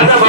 I'm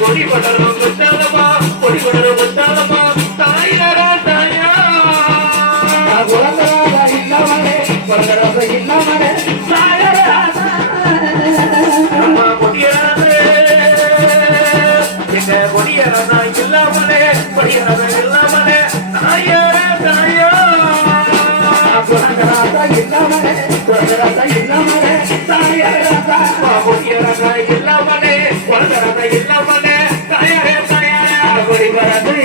కొడి కొడరు కొట్టాలమ్మా కొడి కొడరు కొట్టాలమ్మా எங்க கொடியரசா இல்லாமலே கொடியரசா இல்லாமலே தாயே தாயோ. கொடகராசா இல்லாமலே கொடகராசா இல்லாமலே தாயே. ராசா கொடியரசா இல்லாமலே கொடகராசா இல்லாமலே தாயே. தாயா. கொடிவரது